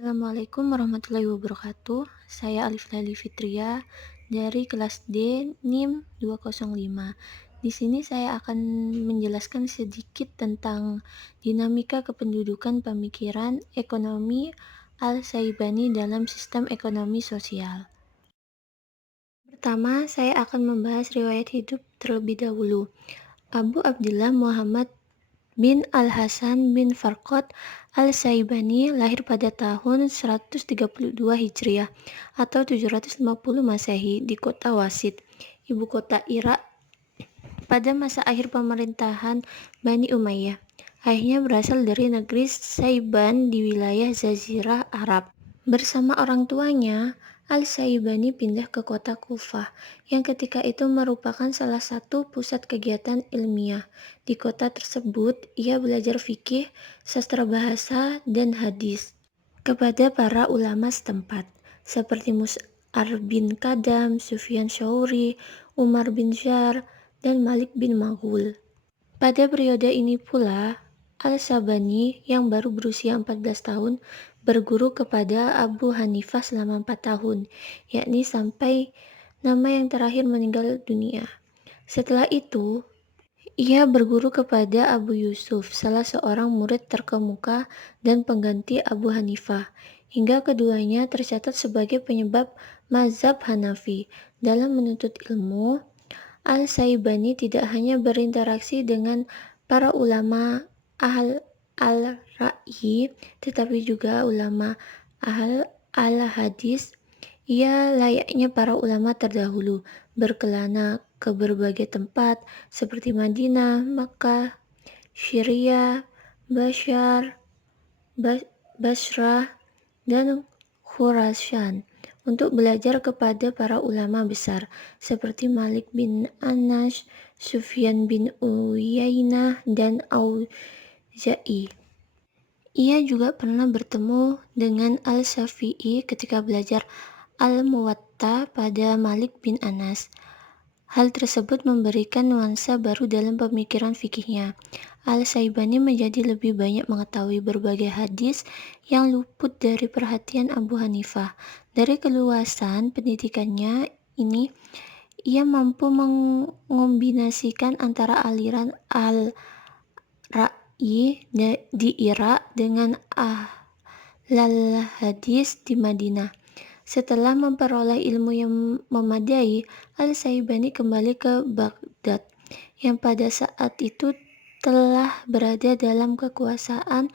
Assalamualaikum warahmatullahi wabarakatuh. Saya Alif Laili Fitria dari kelas D NIM 205. Di sini saya akan menjelaskan sedikit tentang dinamika kependudukan pemikiran ekonomi Al-Saibani dalam sistem ekonomi sosial. Pertama, saya akan membahas riwayat hidup terlebih dahulu. Abu Abdillah Muhammad bin Al-Hasan bin Farqad Al-Saibani lahir pada tahun 132 Hijriah atau 750 Masehi di kota Wasit, ibu kota Irak pada masa akhir pemerintahan Bani Umayyah. Ayahnya berasal dari negeri Saiban di wilayah Jazirah Arab. Bersama orang tuanya, Al-Saibani pindah ke kota Kufah, yang ketika itu merupakan salah satu pusat kegiatan ilmiah. Di kota tersebut, ia belajar fikih, sastra bahasa, dan hadis kepada para ulama setempat, seperti Mus'ar bin Kadam, Sufyan Tsauri, Umar bin Jar, dan Malik bin Maghul. Pada periode ini pula, Al-Sabani yang baru berusia 14 tahun berguru kepada Abu Hanifah selama 4 tahun, yakni sampai nama yang terakhir meninggal dunia. Setelah itu, ia berguru kepada Abu Yusuf, salah seorang murid terkemuka dan pengganti Abu Hanifah, hingga keduanya tercatat sebagai penyebab mazhab Hanafi. Dalam menuntut ilmu, Al-Saibani tidak hanya berinteraksi dengan para ulama al-ra'yi, tetapi juga ulama al-hadis. Ia layaknya para ulama terdahulu, berkelana ke berbagai tempat seperti Madinah, Makkah, Syria, Basrah, dan Khurasan untuk belajar kepada para ulama besar seperti Malik bin Anas, Sufyan bin Uyainah, dan Auza'i. Ia juga pernah bertemu dengan Al-Syafi'i ketika belajar Al-Muwatta pada Malik bin Anas. Hal tersebut memberikan nuansa baru dalam pemikiran fikihnya. Al-Saibani menjadi lebih banyak mengetahui berbagai hadis yang luput dari perhatian Abu Hanifah. Dari keluasan pendidikannya ini, ia mampu mengombinasikan antara aliran al-ra'yi di Irak dengan ahlal hadis di Madinah. Setelah memperoleh ilmu yang memadai, Al-Saibani kembali ke Baghdad, yang pada saat itu telah berada dalam kekuasaan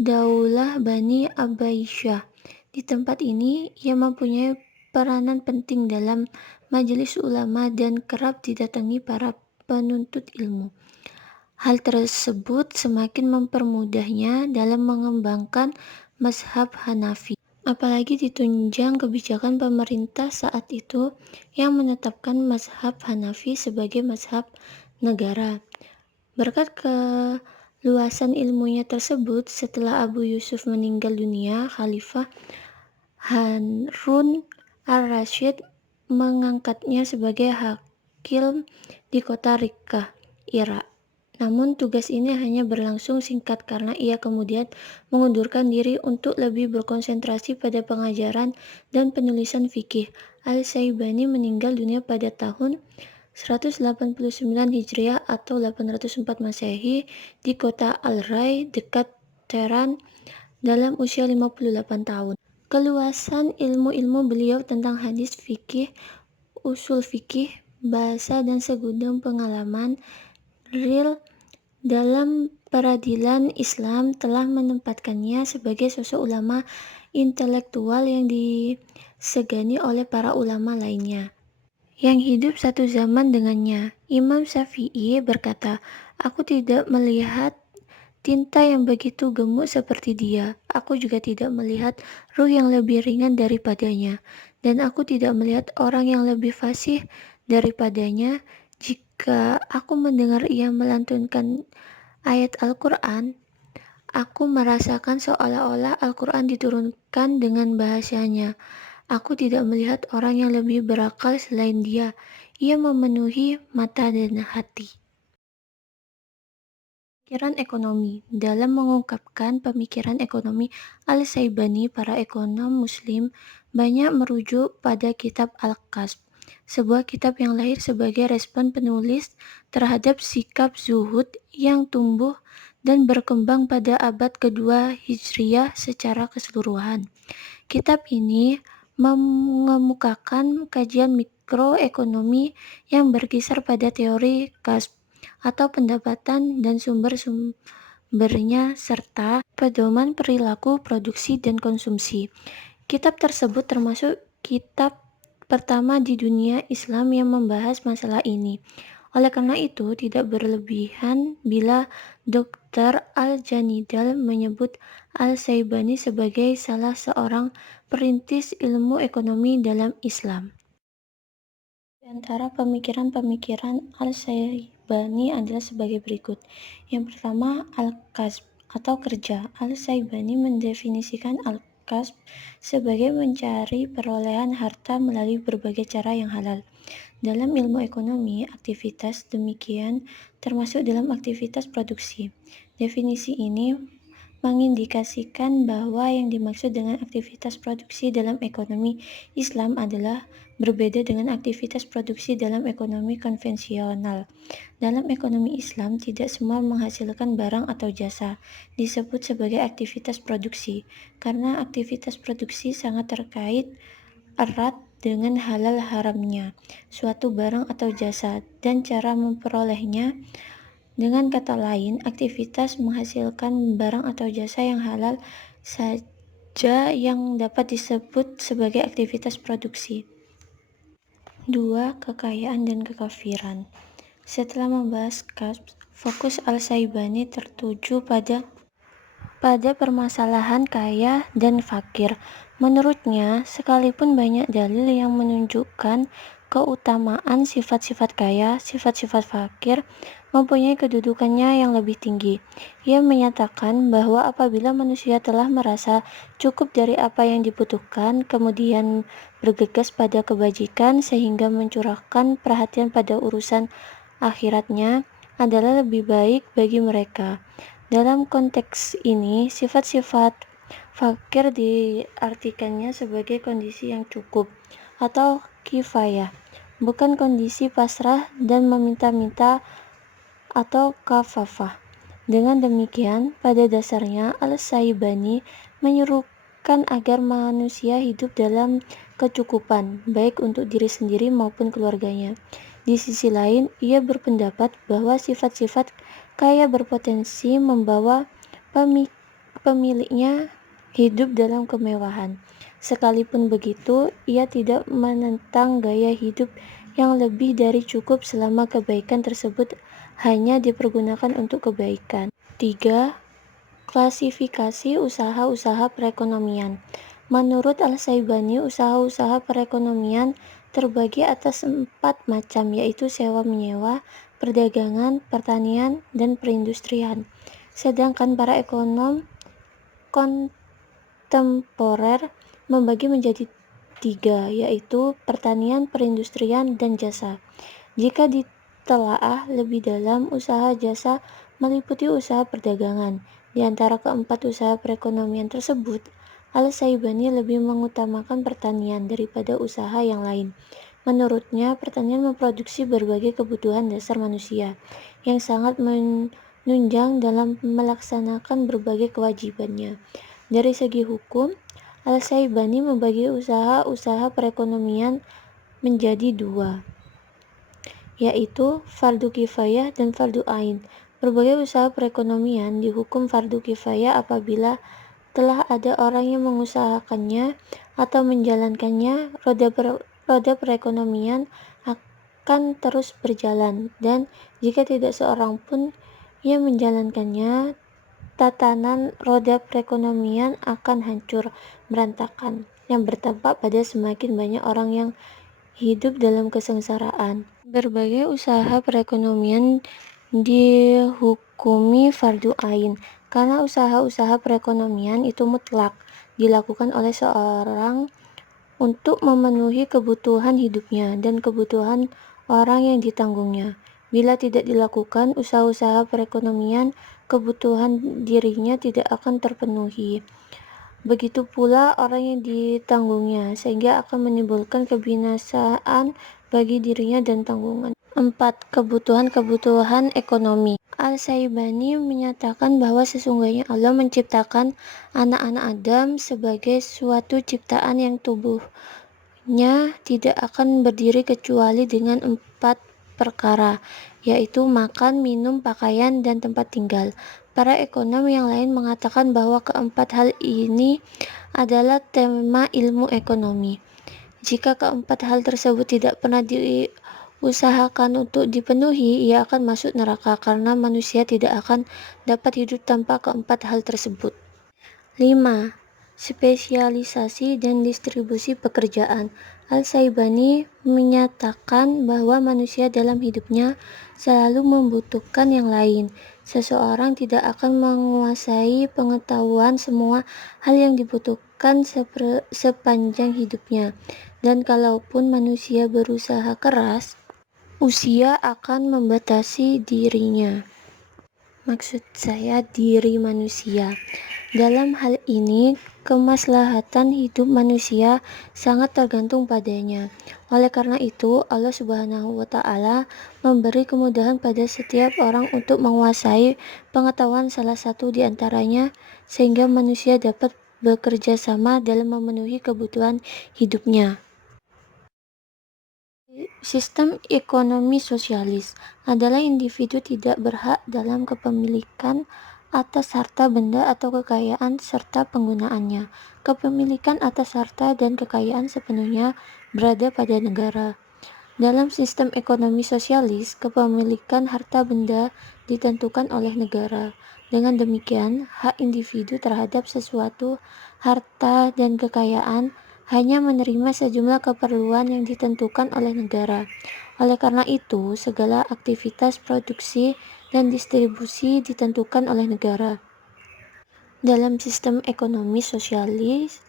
Daulah Bani Abbasiyah. Di tempat ini, ia mempunyai peranan penting dalam majelis ulama dan kerap didatangi para penuntut ilmu. Hal tersebut semakin mempermudahnya dalam mengembangkan mazhab Hanafi. Apalagi ditunjang kebijakan pemerintah saat itu yang menetapkan mazhab Hanafi sebagai mazhab negara. Berkat keluasan ilmunya tersebut, setelah Abu Yusuf meninggal dunia, Khalifah Harun al-Rasyid mengangkatnya sebagai hakim di kota Rikkah, Irak. Namun tugas ini hanya berlangsung singkat karena ia kemudian mengundurkan diri untuk lebih berkonsentrasi pada pengajaran dan penulisan fikih. Al-Saibani meninggal dunia pada tahun 189 Hijriah atau 804 Masehi di kota Al-Ray dekat Teheran dalam usia 58 tahun. Keluasan ilmu-ilmu beliau tentang hadis fikih, usul fikih, bahasa, dan segudang pengalaman real dalam peradilan Islam telah menempatkannya sebagai sosok ulama intelektual yang disegani oleh para ulama lainnya yang hidup satu zaman dengannya. Imam Syafi'i berkata, "Aku tidak melihat tinta yang begitu gemuk seperti dia. Aku juga tidak melihat ruh yang lebih ringan daripadanya. Dan aku tidak melihat orang yang lebih fasih daripadanya. Jika aku mendengar ia melantunkan ayat Al-Quran, aku merasakan seolah-olah Al-Quran diturunkan dengan bahasanya. Aku tidak melihat orang yang lebih berakal selain dia. Ia memenuhi mata dan hati." Pemikiran ekonomi. Dalam mengungkapkan pemikiran ekonomi Al-Syaibani, para ekonom Muslim banyak merujuk pada kitab Al-Kasb, sebuah kitab yang lahir sebagai respon penulis terhadap sikap zuhud yang tumbuh dan berkembang pada abad kedua Hijriyah secara keseluruhan. Kitab ini mengemukakan kajian mikroekonomi yang berkisar pada teori kasb atau pendapatan dan sumber-sumbernya serta pedoman perilaku produksi dan konsumsi. Kitab tersebut termasuk kitab pertama di dunia Islam yang membahas masalah ini. Oleh karena itu, tidak berlebihan bila Dr. Al-Janidal menyebut Al-Syaibani sebagai salah seorang perintis ilmu ekonomi dalam Islam. Di antara pemikiran-pemikiran Al-Syaibani adalah sebagai berikut. Yang pertama, Al-Kasb atau kerja. Al-Syaibani mendefinisikan Al-Kasb sebagai mencari perolehan harta melalui berbagai cara yang halal. Dalam ilmu ekonomi, aktivitas demikian termasuk dalam aktivitas produksi. Definisi ini mengindikasikan bahwa yang dimaksud dengan aktivitas produksi dalam ekonomi Islam adalah berbeda dengan aktivitas produksi dalam ekonomi konvensional. Dalam ekonomi Islam, tidak semua menghasilkan barang atau jasa disebut sebagai aktivitas produksi, karena aktivitas produksi sangat terkait erat dengan halal haramnya suatu barang atau jasa dan cara memperolehnya. Dengan kata lain, aktivitas menghasilkan barang atau jasa yang halal saja yang dapat disebut sebagai aktivitas produksi. 2. Kekayaan dan kekafiran. Setelah membahas kasb, fokus Al-Syaibani tertuju pada permasalahan kaya dan fakir. Menurutnya, sekalipun banyak dalil yang menunjukkan keutamaan sifat-sifat kaya, sifat-sifat fakir mempunyai kedudukannya yang lebih tinggi. Ia menyatakan bahwa apabila manusia telah merasa cukup dari apa yang dibutuhkan, kemudian bergegas pada kebajikan sehingga mencurahkan perhatian pada urusan akhiratnya adalah lebih baik bagi mereka. Dalam konteks ini, sifat-sifat fakir diartikannya sebagai kondisi yang cukup atau kifayah, bukan kondisi pasrah dan meminta-minta atau kafafah. Dengan demikian, pada dasarnya Al-Syaibani menyuruhkan agar manusia hidup dalam kecukupan, baik untuk diri sendiri maupun keluarganya. Di sisi lain, ia berpendapat bahwa sifat-sifat kaya berpotensi membawa pemiliknya hidup dalam kemewahan. Sekalipun begitu, ia tidak menentang gaya hidup yang lebih dari cukup selama kebaikan tersebut hanya dipergunakan untuk kebaikan. 3. Klasifikasi usaha-usaha perekonomian. Menurut Al-Syaibani, usaha-usaha perekonomian terbagi atas 4 macam, yaitu sewa-menyewa, perdagangan, pertanian, dan perindustrian. Sedangkan para ekonom kontemporer membagi menjadi 3, yaitu pertanian, perindustrian, dan jasa. Jika ditelaah lebih dalam, usaha jasa meliputi usaha perdagangan. Di antara keempat usaha perekonomian tersebut, Al-Syaibani lebih mengutamakan pertanian daripada usaha yang lain. Menurutnya, pertanian memproduksi berbagai kebutuhan dasar manusia yang sangat menunjang dalam melaksanakan berbagai kewajibannya. Dari segi hukum, Al-Syaibani membagi usaha-usaha perekonomian menjadi 2, yaitu fardu kifayah dan fardu ain. Berbagai usaha perekonomian dihukum fardu kifayah apabila telah ada orang yang mengusahakannya atau menjalankannya, roda perekonomian akan terus berjalan, dan jika tidak seorang pun yang menjalankannya, tatanan roda perekonomian akan hancur berantakan, yang berdampak pada semakin banyak orang yang hidup dalam kesengsaraan. Berbagai usaha perekonomian dihukumi fardu ain karena usaha-usaha perekonomian itu mutlak dilakukan oleh seorang untuk memenuhi kebutuhan hidupnya dan kebutuhan orang yang ditanggungnya. Bila tidak dilakukan, usaha-usaha perekonomian, kebutuhan dirinya tidak akan terpenuhi. Begitu pula orang yang ditanggungnya, sehingga akan menimbulkan kebinasaan bagi dirinya dan tanggungan. 4. Kebutuhan-kebutuhan ekonomi. Al-Syaibani menyatakan bahwa sesungguhnya Allah menciptakan anak-anak Adam sebagai suatu ciptaan yang tubuhnya tidak akan berdiri kecuali dengan 4 perkara, yaitu makan, minum, pakaian, dan tempat tinggal. Para ekonom yang lain mengatakan bahwa keempat hal ini adalah tema ilmu ekonomi. Jika keempat hal tersebut tidak pernah diusahakan untuk dipenuhi, ia akan masuk neraka karena manusia tidak akan dapat hidup tanpa keempat hal tersebut. 5. Spesialisasi dan distribusi pekerjaan. Al-Syaibani menyatakan bahwa manusia dalam hidupnya selalu membutuhkan yang lain. Seseorang tidak akan menguasai pengetahuan semua hal yang dibutuhkan sepanjang hidupnya. Dan kalaupun manusia berusaha keras, usia akan membatasi dirinya. Maksud saya diri manusia. Dalam hal ini, kemaslahatan hidup manusia sangat tergantung padanya. Oleh karena itu, Allah Subhanahu wa Ta'ala memberi kemudahan pada setiap orang untuk menguasai pengetahuan salah satu di antaranya, sehingga manusia dapat bekerja sama dalam memenuhi kebutuhan hidupnya. Sistem ekonomi sosialis adalah individu tidak berhak dalam kepemilikan atas harta benda atau kekayaan serta penggunaannya. Kepemilikan atas harta dan kekayaan sepenuhnya berada pada negara. Dalam sistem ekonomi sosialis, kepemilikan harta benda ditentukan oleh negara. Dengan demikian, hak individu terhadap sesuatu harta dan kekayaan hanya menerima sejumlah keperluan yang ditentukan oleh negara. Oleh karena itu, segala aktivitas produksi dan distribusi ditentukan oleh negara. Dalam sistem ekonomi sosialis,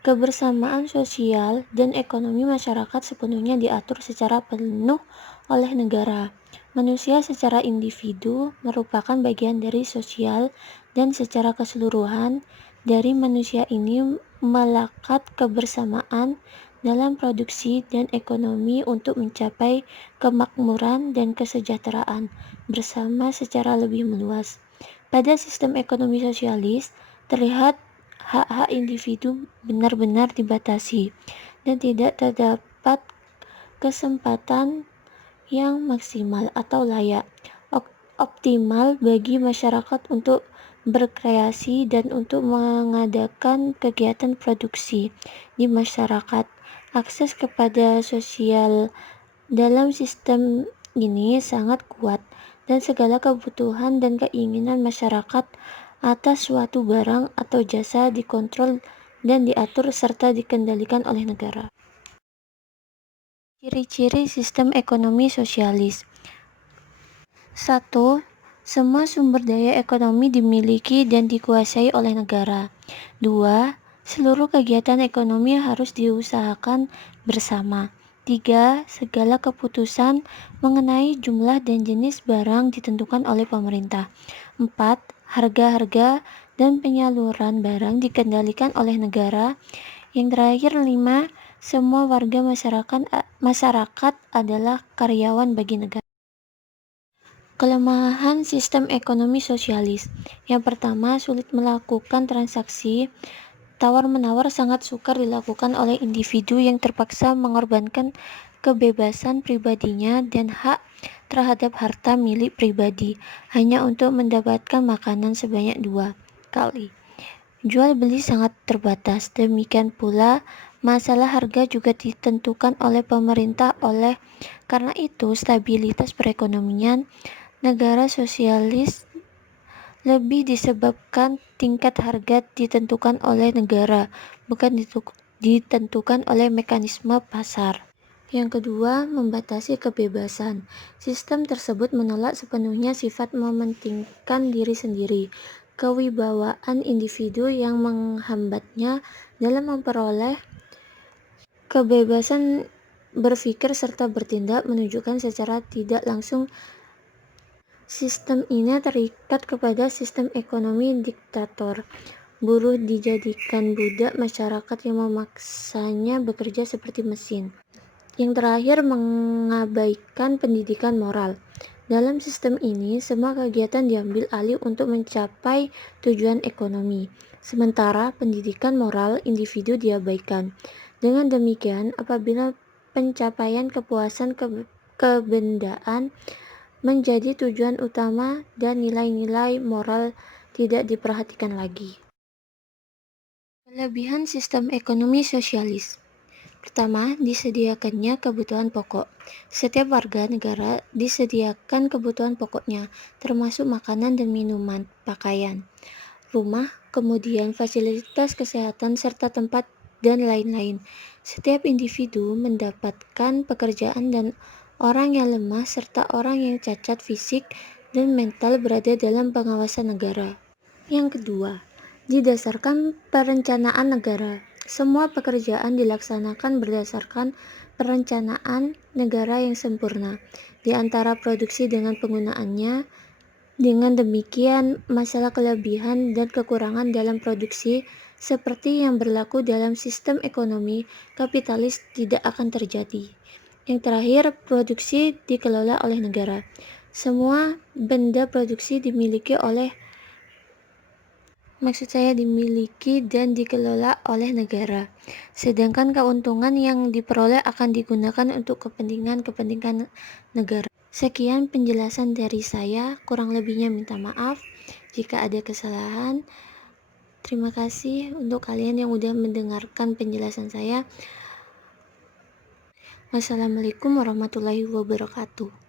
kebersamaan sosial dan ekonomi masyarakat sepenuhnya diatur secara penuh oleh negara. Manusia secara individu merupakan bagian dari sosial dan secara keseluruhan dari manusia ini melekat kebersamaan dalam produksi dan ekonomi untuk mencapai kemakmuran dan kesejahteraan bersama secara lebih meluas. Pada sistem ekonomi sosialis, terlihat hak-hak individu benar-benar dibatasi dan tidak terdapat kesempatan yang maksimal atau layak, optimal bagi masyarakat untuk berkreasi dan untuk mengadakan kegiatan produksi di masyarakat. Akses kepada sosial dalam sistem ini sangat kuat dan segala kebutuhan dan keinginan masyarakat atas suatu barang atau jasa dikontrol dan diatur serta dikendalikan oleh negara. Ciri-ciri sistem ekonomi sosialis. 1. Semua sumber daya ekonomi dimiliki dan dikuasai oleh negara. 2. Seluruh kegiatan ekonomi harus diusahakan bersama. 3. Segala keputusan mengenai jumlah dan jenis barang ditentukan oleh pemerintah. 4. Harga-harga dan penyaluran barang dikendalikan oleh negara. Yang terakhir 5. Semua warga masyarakat adalah karyawan bagi negara. Kelemahan sistem ekonomi sosialis. Yang pertama, sulit melakukan transaksi. Tawar-menawar sangat sukar dilakukan oleh individu yang terpaksa mengorbankan kebebasan pribadinya dan hak terhadap harta milik pribadi hanya untuk mendapatkan makanan sebanyak 2 kali. Jual beli sangat terbatas. Demikian pula masalah harga juga ditentukan oleh pemerintah. Oleh karena itu, stabilitas perekonomian negara sosialis lebih disebabkan tingkat harga ditentukan oleh negara, bukan ditentukan oleh mekanisme pasar. Yang kedua, membatasi kebebasan. Sistem tersebut menolak sepenuhnya sifat mementingkan diri sendiri, kewibawaan individu yang menghambatnya dalam memperoleh kebebasan berpikir serta bertindak menunjukkan secara tidak langsung sistem ini terikat kepada sistem ekonomi diktator. Buruh dijadikan budak masyarakat yang memaksanya bekerja seperti mesin. Yang terakhir, mengabaikan pendidikan moral. Dalam sistem ini, semua kegiatan diambil alih untuk mencapai tujuan ekonomi, sementara pendidikan moral individu diabaikan. Dengan demikian, apabila pencapaian kepuasan kebendaan menjadi tujuan utama dan nilai-nilai moral tidak diperhatikan lagi. Kelebihan sistem ekonomi sosialis. Pertama, disediakannya kebutuhan pokok. Setiap warga negara disediakan kebutuhan pokoknya, termasuk makanan dan minuman, pakaian, rumah, kemudian fasilitas kesehatan, serta tempat dan lain-lain. Setiap individu mendapatkan pekerjaan dan orang yang lemah serta orang yang cacat fisik dan mental berada dalam pengawasan negara. Yang kedua, didasarkan perencanaan negara. Semua pekerjaan dilaksanakan berdasarkan perencanaan negara yang sempurna di antara produksi dengan penggunaannya. Dengan demikian, masalah kelebihan dan kekurangan dalam produksi seperti yang berlaku dalam sistem ekonomi kapitalis tidak akan terjadi. Yang terakhir, produksi dikelola oleh negara. Semua benda produksi dimiliki dan dikelola oleh negara, sedangkan keuntungan yang diperoleh akan digunakan untuk kepentingan negara. Sekian penjelasan dari saya, kurang lebihnya minta maaf jika ada kesalahan. Terima kasih untuk kalian yang udah mendengarkan penjelasan saya. Wassalamualaikum warahmatullahi wabarakatuh.